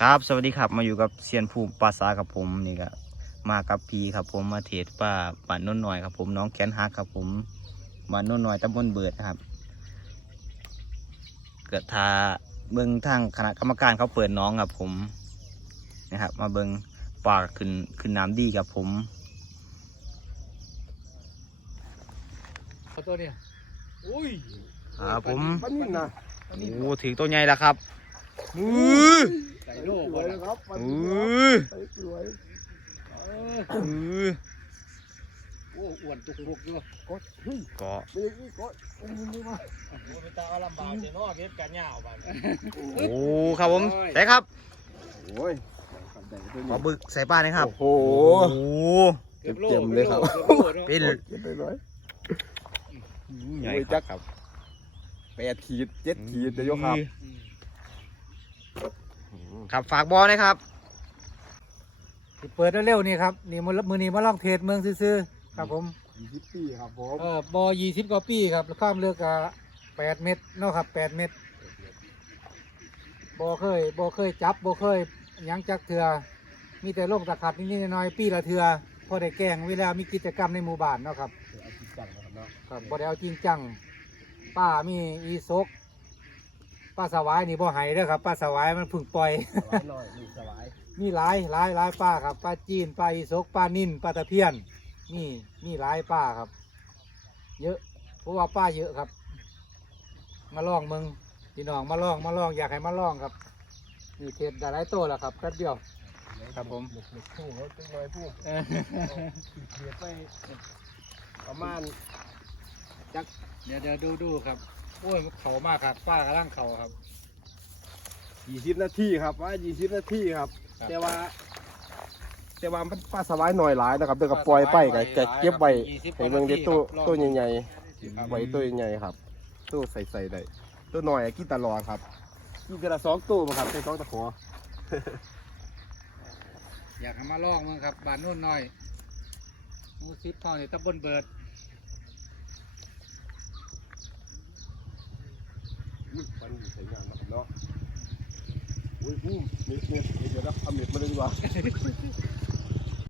ครับสวัสดีครับมาอยู่กับเซียนภูมิปราสากับผมนี่ก็มากับพีครับผมมาเทศป้าบ้านโน้นหน่อยครับผมน้องแขนฮักครับผมบ้านโน้นหน่อยตำบลเบิดนะครับ เกิดทาเบิ้งทางคณะกรรมการเขาเปิดน้องครับผมนะครับ มาเบิ้งปากขึ้นขึ้นน้ำดีครับผมเอาตัวเนี่ยอุ้ยครับผมปลานิ่มนะโอ้ถือตัวใหญ่แล้วครับอือไก่ โลสกวยนะนะครับปลาอืนิ่มอสวยเอออือโอ้อ้วนตุกตุกอยู่กดเฮ้ยเกาะไม่ได้กดมันนี่มามันตาลำบากเสียน้อเบ็ดกันยาวบ้านโอ้ครับผมใส่ครับโอ้ยขับแดงตัวขอนี้บึกใส่ป้าหนะครับ โอ้โหโอ้เต็มๆเลยครับเป็นเก็บไปเลยใหญ่โอ้ยจักครับแปดขีดเจ็ดขีดเดี๋ยวยกครับ ครับฝากบอลนะครับเปิดเร็วๆนี่ครับนี่มือมือนี้มาลองเทศเมืองซื่อๆครับผมยี่สิบปีครับผมเออบอยี่สิบกว่าปีครับข้ามเลือกะแปดเม็ดเนาะครับแปดเม็ดบอเคยบอเคยจับบอเคยหยังจักเถือมีแต่โรคตะขัดนิดๆหน่อยๆปีละเถือพอได้แกล้งเวลามีกิจกรรมในหมู่บ้านเนาะครับเอาจริงจังนะครับเนาะครับบ่ได้เอาจริงจังป้ามีอีซก ป้าสวายนี่บ่ใหายเด้อครับป้าสวายมันเพึ่งปล่อยสบายหน่อยนี่สบายมีหลายหลายหลายป้าครับป้าจีนป้าอีซกป้านิ่นป้าตะเพียนนี่มีหลายป้าครับ เยอะเพราะว่าป้าเยอะครับ มาลองมึงพี่น้องมาลองมาลองอยากให้มาลองครับนี่เทศได้หลายโตแล้วครับแป๊บเดียว ครับผม หลุดๆผู้เขาจังเลยผู้เออเขียดไปประมาณ เดี๋ยวเดี๋ยวดูดูครับ โอ้ยมันเขามากครับป้ากำลังเขาครับ ยี่สิบนาทีครับว่ายี่สิบนาทีครับ ครับ แต่ว่า แต่ว่ามันปลาสวายหน่อยหลายนะครับเดี๋ยวก็ปล่อยไปก็จะเก็บไว้ให้เบิ่งได้ตัวตัวใหญ่ๆไว้ตัวใหญ่ๆครับตัวใส่ๆได้ตัวหน่อยอะกินตลอดครับกินแต่ละสองตัวบ่ครับใส่สองตะขออยากให้มาลองมั้งครับบ้านโน่นหน่อยหมูซิปเท่านี่ตะบนเบิด อุ้ย ฟันอยู่ใส่งานนะครับเนาะอุ้ยอู้เม็ดเม็ดเดี๋ยวนะทำเม็ดมาเลยดีกว่า